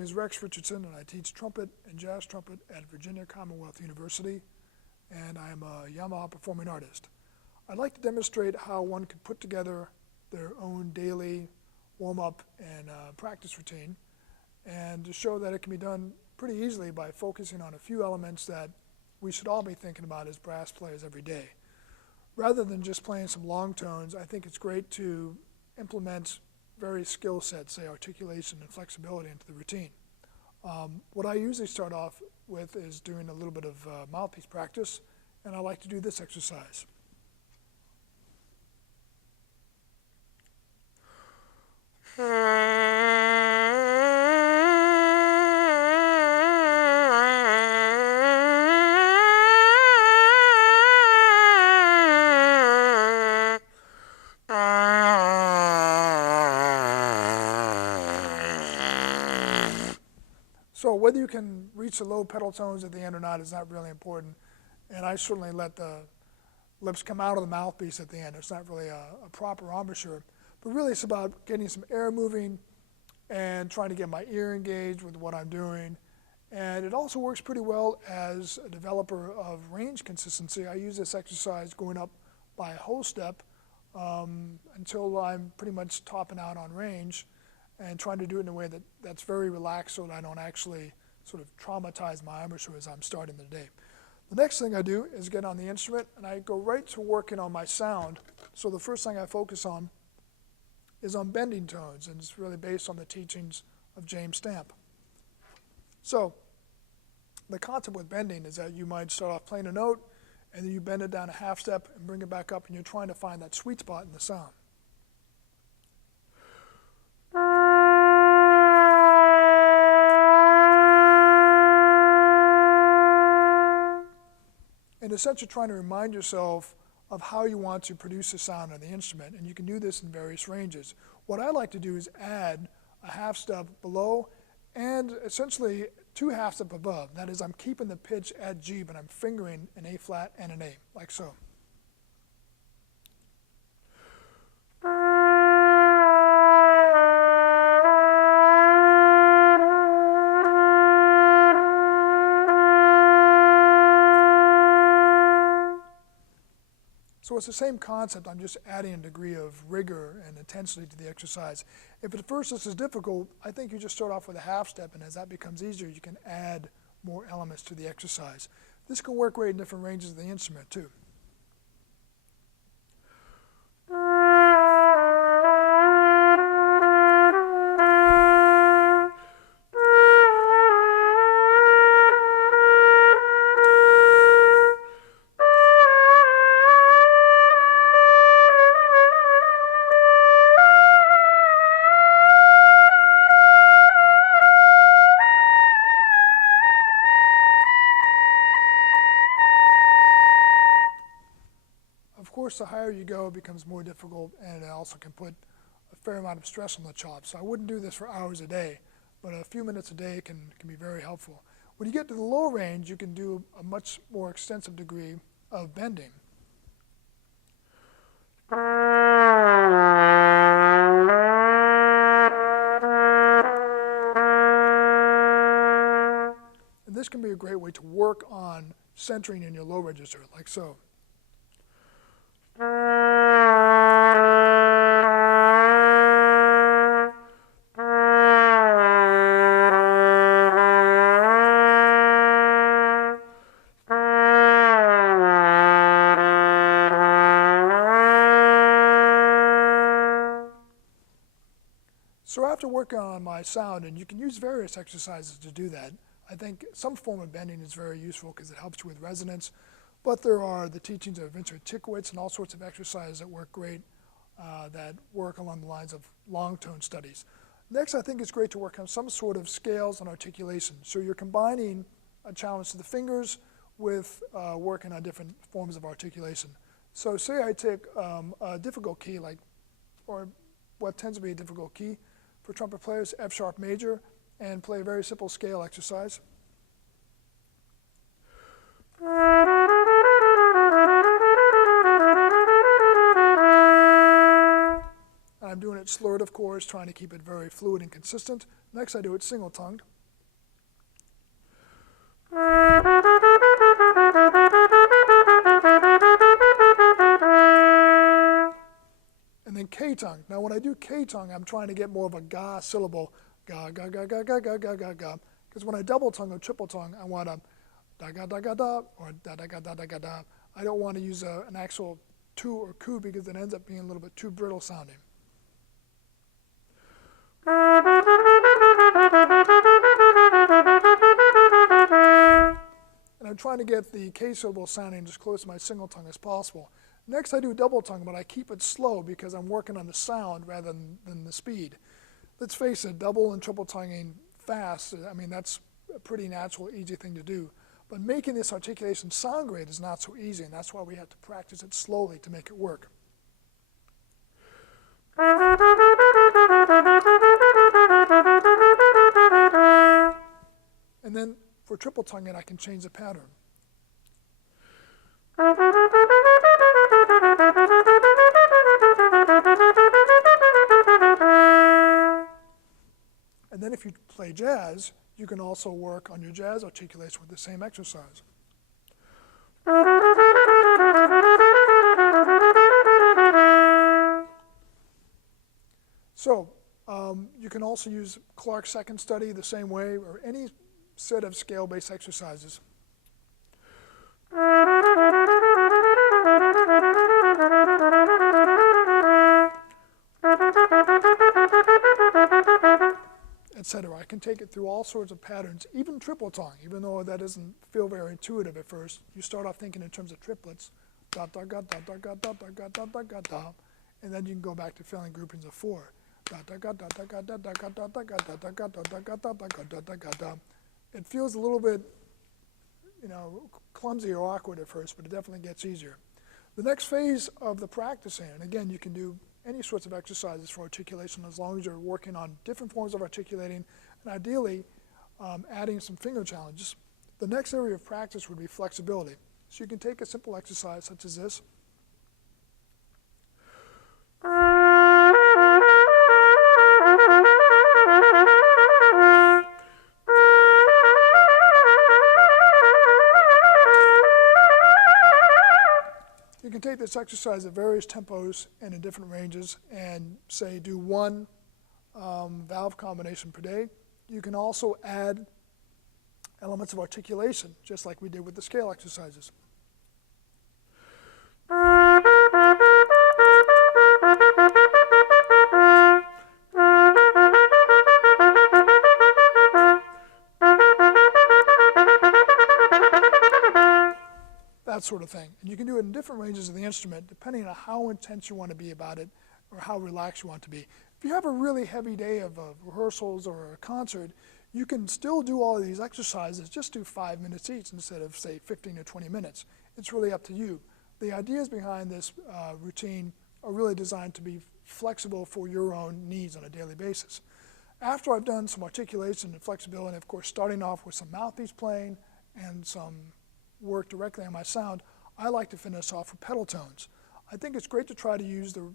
name is Rex Richardson, and I teach trumpet and jazz trumpet at Virginia Commonwealth University, and I'm a Yamaha performing artist. I'd like to demonstrate how one could put together their own daily warm-up and practice routine, and to show that it can be done pretty easily by focusing on a few elements that we should all be thinking about as brass players every day. Rather than just playing some long tones, I think it's great to implement various skill sets, say articulation and flexibility, into the routine. What I usually start off with is doing a little bit of mouthpiece practice, and I like to do this exercise. So whether you can reach the low pedal tones at the end or not is not really important, and I certainly let the lips come out of the mouthpiece at the end. It's not really a proper embouchure, but really it's about getting some air moving and trying to get my ear engaged with what I'm doing. And it also works pretty well as a developer of range consistency. I use this exercise going up by a whole step until I'm pretty much topping out on range, and trying to do it in a way that's very relaxed so that I don't actually sort of traumatize my embouchure as I'm starting the day. The next thing I do is get on the instrument, and I go right to working on my sound. So the first thing I focus on is on bending tones, and it's really based on the teachings of James Stamp. So the concept with bending is that you might start off playing a note, and then you bend it down a half step and bring it back up, and you're trying to find that sweet spot in the sound. In a sense, you're trying to remind yourself of how you want to produce the sound on the instrument, and you can do this in various ranges. What I like to do is add a half step below and essentially 2 half steps above. That is, I'm keeping the pitch at G, but I'm fingering an A flat and an A, like so. So it's the same concept, I'm just adding a degree of rigor and intensity to the exercise. If at first this is difficult, I think you just start off with a half step, and as that becomes easier, you can add more elements to the exercise. This can work great in different ranges of the instrument too. Of course, the higher you go, it becomes more difficult, and it also can put a fair amount of stress on the chops. So I wouldn't do this for hours a day, but a few minutes a day can be very helpful. When you get to the low range, you can do a much more extensive degree of bending. And this can be a great way to work on centering in your low register, like so. So after working on my sound, and you can use various exercises to do that, I think some form of bending is very useful because it helps you with resonance, but there are the teachings of Richard and all sorts of exercises that work great, that work along the lines of long tone studies. Next, I think it's great to work on some sort of scales and articulation. So you're combining a challenge to the fingers with working on different forms of articulation. So say I take a difficult key, or what tends to be a difficult key for trumpet players, F sharp major, and play a very simple scale exercise. And I'm doing it slurred, of course, trying to keep it very fluid and consistent. Next, I do it single-tongued. And then K-tongue. Now, when I do K-tongue, I'm trying to get more of a ga syllable. Ga, ga, ga, ga, ga, ga, ga, ga, ga. Because when I double tongue or triple tongue, I want a da, ga, da, ga, da, or da, da, ga, da, da, ga, da. I don't want to use an actual tu or ku because it ends up being a little bit too brittle sounding. And I'm trying to get the K syllable sounding as close to my single tongue as possible. Next, I do double tongue, but I keep it slow because I'm working on the sound rather than the speed. Let's face it, double and triple tonguing fast, I mean, that's a pretty natural, easy thing to do. But making this articulation sound great is not so easy, and that's why we have to practice it slowly to make it work. And then for triple tonguing, I can change the pattern. And then if you play jazz, you can also work on your jazz articulation with the same exercise. So you can also use Clark's second study the same way, or any set of scale-based exercises. Etc. I can take it through all sorts of patterns, even triple tongue, even though that doesn't feel very intuitive at first. You start off thinking in terms of triplets, da da ga da da ga da da ga da da ga da, and then you can go back to filling groupings of 4. Da da ga da da ga da da ga da da ga da da ga da da ga da da ga da da ga da. It feels a little bit, clumsy or awkward at first, but it definitely gets easier. The next phase of the practicing, and again, you can do any sorts of exercises for articulation as long as you're working on different forms of articulating and ideally adding some finger challenges. The next area of practice would be flexibility. So you can take a simple exercise such as this. You can take this exercise at various tempos and in different ranges and say do one valve combination per day. You can also add elements of articulation, just like we did with the scale exercises. That sort of thing. And you can do it in different ranges of the instrument depending on how intense you want to be about it or how relaxed you want to be. If you have a really heavy day of rehearsals or a concert, you can still do all of these exercises, just do 5 minutes each instead of, say, 15 or 20 minutes. It's really up to you. The ideas behind this routine are really designed to be flexible for your own needs on a daily basis. After I've done some articulation and flexibility, of course, starting off with some mouthpiece playing and some work directly on my sound, I like to finish off with pedal tones. I think it's great to try to use the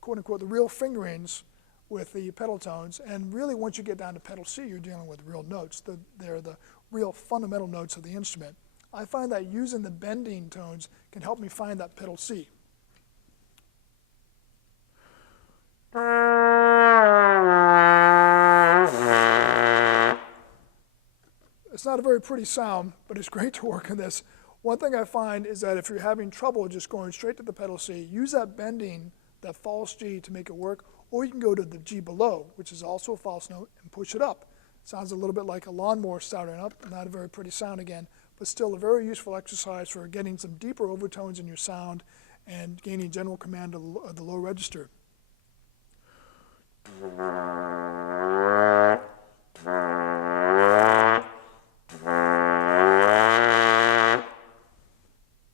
quote-unquote the real fingerings with the pedal tones, and really once you get down to pedal C, you're dealing with real notes. They're the real fundamental notes of the instrument. I find that using the bending tones can help me find that pedal C. It's not a very pretty sound, but it's great to work on this. One thing I find is that if you're having trouble just going straight to the pedal C, use that bending, that false G to make it work, or you can go to the G below, which is also a false note, and push it up. Sounds a little bit like a lawnmower starting up, not a very pretty sound again, but still a very useful exercise for getting some deeper overtones in your sound and gaining general command of the low register.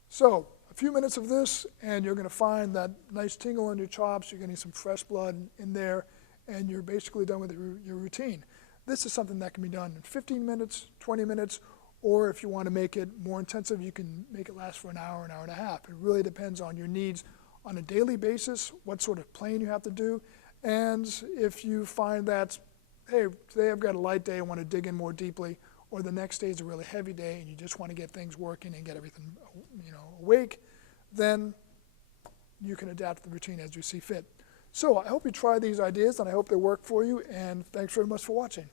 So, a few minutes of this, and you're going to find that nice tingle in your chops, you're getting some fresh blood in there, and you're basically done with your routine. This is something that can be done in 15 minutes, 20 minutes, or if you want to make it more intensive, you can make it last for an hour and a half. It really depends on your needs on a daily basis, what sort of playing you have to do, And if you find that, hey, today I've got a light day, I want to dig in more deeply, or the next day is a really heavy day and you just want to get things working and get everything, awake, then you can adapt the routine as you see fit. So I hope you try these ideas, and I hope they work for you, and thanks very much for watching.